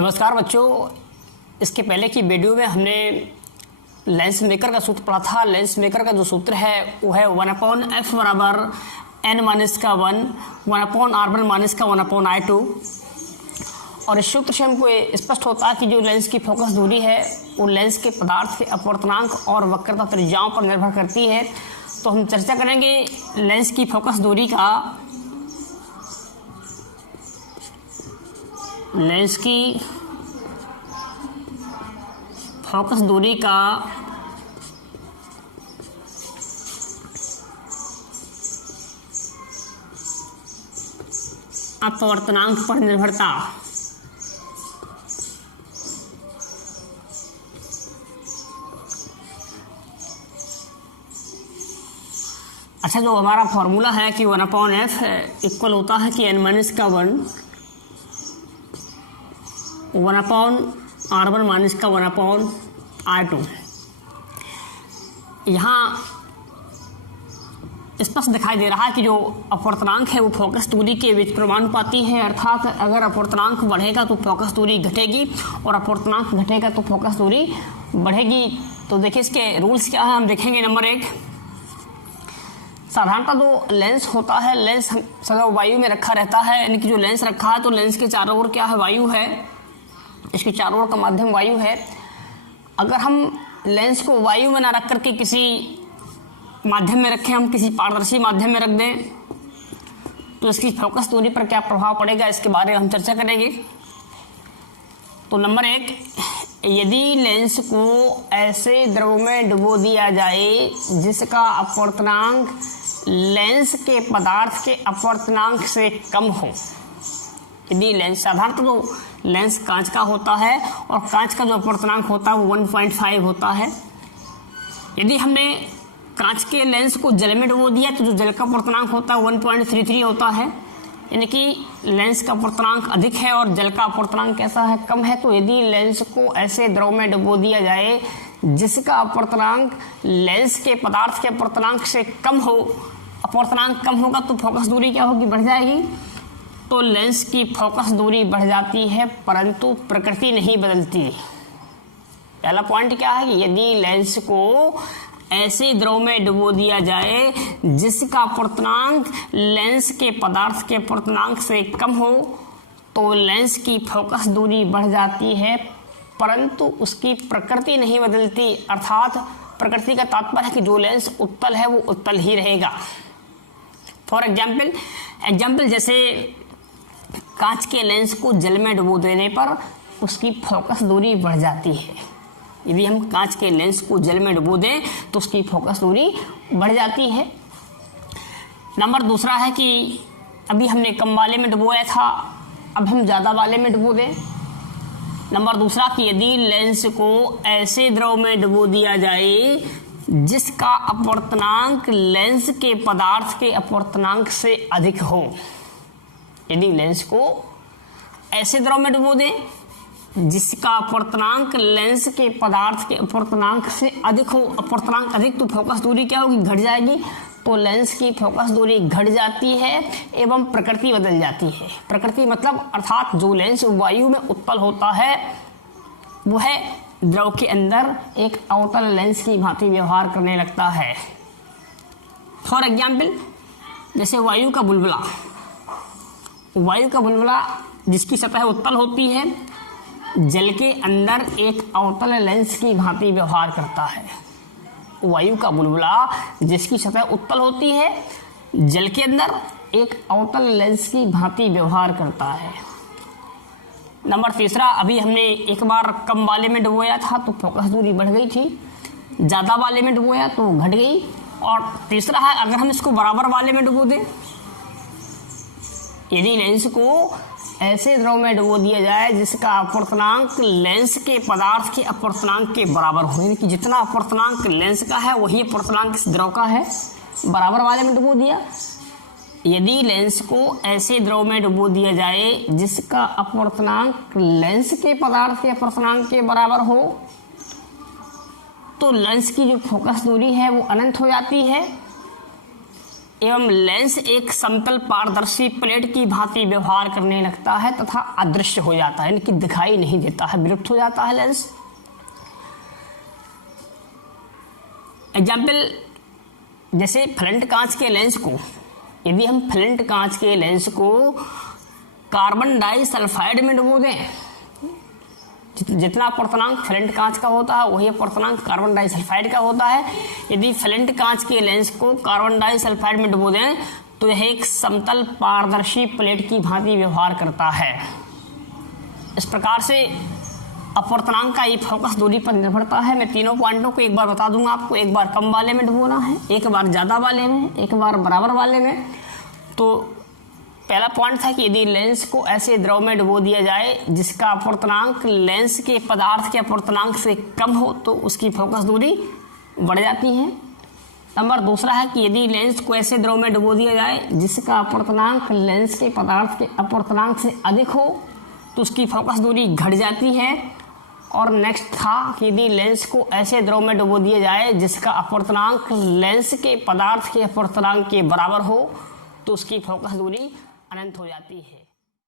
नमस्कार बच्चों, इसके पहले की वीडियो में हमने लेंस मेकर का सूत्र पढ़ा था। लेंस मेकर का जो सूत्र है वो है 1/f बराबर n माइनस का 1, 1/r1 माइनस का 1/i2। और इस सूत्र से हमको ये स्पष्ट होता है कि जो लेंस की फोकस दूरी है वो लेंस के पदार्थ के अपवर्तनांक और वक्रता त्रिज्याओं पर निर्भर करती है। तो हम चर्चा करेंगे लेंस की फोकस दूरी का। लेंस की फोकस दूरी का अपवर्तनांक पर निर्भरता। अच्छा, जो हमारा फॉर्मूला है कि 1/f इक्वल होता है कि n माइनस का 1, 1/r1 माइनस का 1/i2। यहाँ स्पष्ट दिखाई दे रहा है कि जो अपवर्तनांक है वो फोकस दूरी के व्युत्क्रमानुपाती है, अर्थात अगर अपवर्तनांक बढ़ेगा तो फोकस दूरी घटेगी और अपवर्तनांक घटेगा तो फोकस दूरी बढ़ेगी। तो देखिए इसके रूल्स क्या है, हम देखेंगे। नंबर 1, साधारणतः जो लेंस होता है, लेंस सदा वायु में रखा रहता है, यानी कि जो लेंस रखा है तो लेंस के चारों ओर क्या है, वायु है। इसके चारों ओर का माध्यम वायु है। अगर हम लेंस को वायु में ना रख करके किसी माध्यम में रखें, हम किसी पारदर्शी माध्यम में रख दें, तो इसकी फोकस दूरी पर क्या प्रभाव पड़ेगा, इसके बारे में हम चर्चा करेंगे। तो नंबर 1, यदि लेंस को ऐसे द्रव में डुबो दिया जाए जिसका अपवर्तनांक लेंस के पदार्थ के अपवर्तनांक से कम हो। यदि लेंस, साधारणतः तो लेंस कांच का होता है और कांच का जो अपवर्तनांक होता है वो 1.5 होता है। यदि हमने कांच के लेंस को जल में डुबो दिया तो जो जल का अपवर्तनांक होता है 1.33 होता है, यानी कि लेंस का अपवर्तनांक अधिक है और जल का अपवर्तनांक कैसा है, कम है। तो यदि लेंस को ऐसे द्रव में डुबो दिया जाए जिसका अपवर्तनांक लेंस के पदार्थ के अपवर्तनांक से कम हो, अपवर्तनांक कम होगा तो फोकस दूरी क्या होगी, बढ़ जाएगी। तो लेंस की फोकस दूरी बढ़ जाती है परंतु प्रकृति नहीं बदलती। पहला पॉइंट क्या है कि यदि लेंस को ऐसे द्रव में डुबो दिया जाए जिसका अपवर्तनांक लेंस के पदार्थ के अपवर्तनांक से कम हो तो लेंस की फोकस दूरी बढ़ जाती है परंतु उसकी प्रकृति नहीं बदलती। अर्थात प्रकृति का तात्पर्य है कि जो लेंस उत्तल है वो उत्तल ही रहेगा। फॉर एग्जाम्पल जैसे कांच के लेंस को जल में डुबो देने पर उसकी फोकस दूरी बढ़ जाती है। यदि हम कांच के लेंस को जल में डुबो दें तो उसकी फोकस दूरी बढ़ जाती है। नंबर दूसरा है कि अभी हमने कम वाले में डुबोया था, अब हम ज़्यादा वाले में डुबो दें। नंबर दूसरा कि यदि लेंस को ऐसे द्रव में डुबो दिया जाए जिसका अपवर्तनांक लेंस के पदार्थ के अपवर्तनांक से अधिक हो। यदि लेंस को ऐसे द्रव में डुबो दें जिसका अपवर्तनांक लेंस के पदार्थ के अपवर्तनांक से अधिक हो, अपवर्तनांक अधिक तो फोकस दूरी क्या होगी, घट जाएगी। तो लेंस की फोकस दूरी घट जाती है एवं प्रकृति बदल जाती है। प्रकृति मतलब अर्थात जो लेंस वायु में उत्तल होता है वो है द्रव के अंदर एक अवतल लेंस की भांति व्यवहार करने लगता है। फॉर एग्जाम्पल जैसे वायु का बुलबुला जिसकी सतह उत्तल होती है जल के अंदर एक अवतल लेंस की भांति व्यवहार करता है। वायु का बुलबुला जिसकी सतह उत्तल होती है जल के अंदर एक अवतल लेंस की भांति व्यवहार करता है। नंबर तीसरा, अभी हमने एक बार कम वाले में डुबोया था तो फोकस दूरी बढ़ गई थी, ज़्यादा वाले में डुबोया तो घट गई। और तीसरा है अगर हम इसको बराबर वाले में डुबो दें, यदि लेंस को ऐसे द्रव में डुबो दिया जाए जिसका अपवर्तनांक लेंस के पदार्थ के अपवर्तनांक के बराबर हो, यानी कि जितना अपवर्तनांक लेंस का है वही अपवर्तनांक इस द्रव का है, बराबर वाले में डुबो दिया। यदि लेंस को ऐसे द्रव में डुबो दिया जाए जिसका अपवर्तनांक लेंस के पदार्थ के अपवर्तनांक के बराबर हो तो लेंस की जो फोकस दूरी है वो अनंत हो जाती है एवं लेंस एक समतल पारदर्शी प्लेट की भांति व्यवहार करने लगता है तथा अदृश्य हो जाता है, यानी कि दिखाई नहीं देता है, विलुप्त हो जाता है लेंस। एग्जाम्पल, जैसे फ्लंट कांच के लेंस को, यदि हम फ्लंट कांच के लेंस को कार्बन डाइसल्फाइड में डुबो दें, जितना अपर्तनांक फ्लंट कांच का होता है वही अपर्तनांक कार्बन डाइसल्फाइड का होता है। यदि फ्लंट कांच के लेंस को कार्बन डाइसल्फाइड में डुबो दें तो यह एक समतल पारदर्शी प्लेट की भांति व्यवहार करता है। इस प्रकार से अपवर्तनांक का ये फोकस दूरी पर निर्भरता है। मैं तीनों पॉइंटों को एक बार बता दूंगा आपको। एक बार कम वाले में डुबोना है, एक बार ज़्यादा वाले में, एक बार बराबर वाले में। तो पहला पॉइंट था कि यदि लेंस को ऐसे द्रव में डुबो दिया जाए जिसका अपवर्तनांक लेंस के पदार्थ के अपवर्तनांक से कम हो तो उसकी फोकस दूरी बढ़ जाती है। नंबर दूसरा है कि यदि लेंस को ऐसे द्रव में डुबो दिया जाए जिसका अपवर्तनांक लेंस के पदार्थ के अपवर्तनांक से अधिक हो तो उसकी फोकस दूरी घट जाती है। और नेक्स्ट था कि यदि लेंस को ऐसे द्रव में डुबो दिया जाए जिसका अपवर्तनांक लेंस के पदार्थ के अपवर्तनांक के बराबर हो तो उसकी फोकस दूरी अनंत हो जाती है।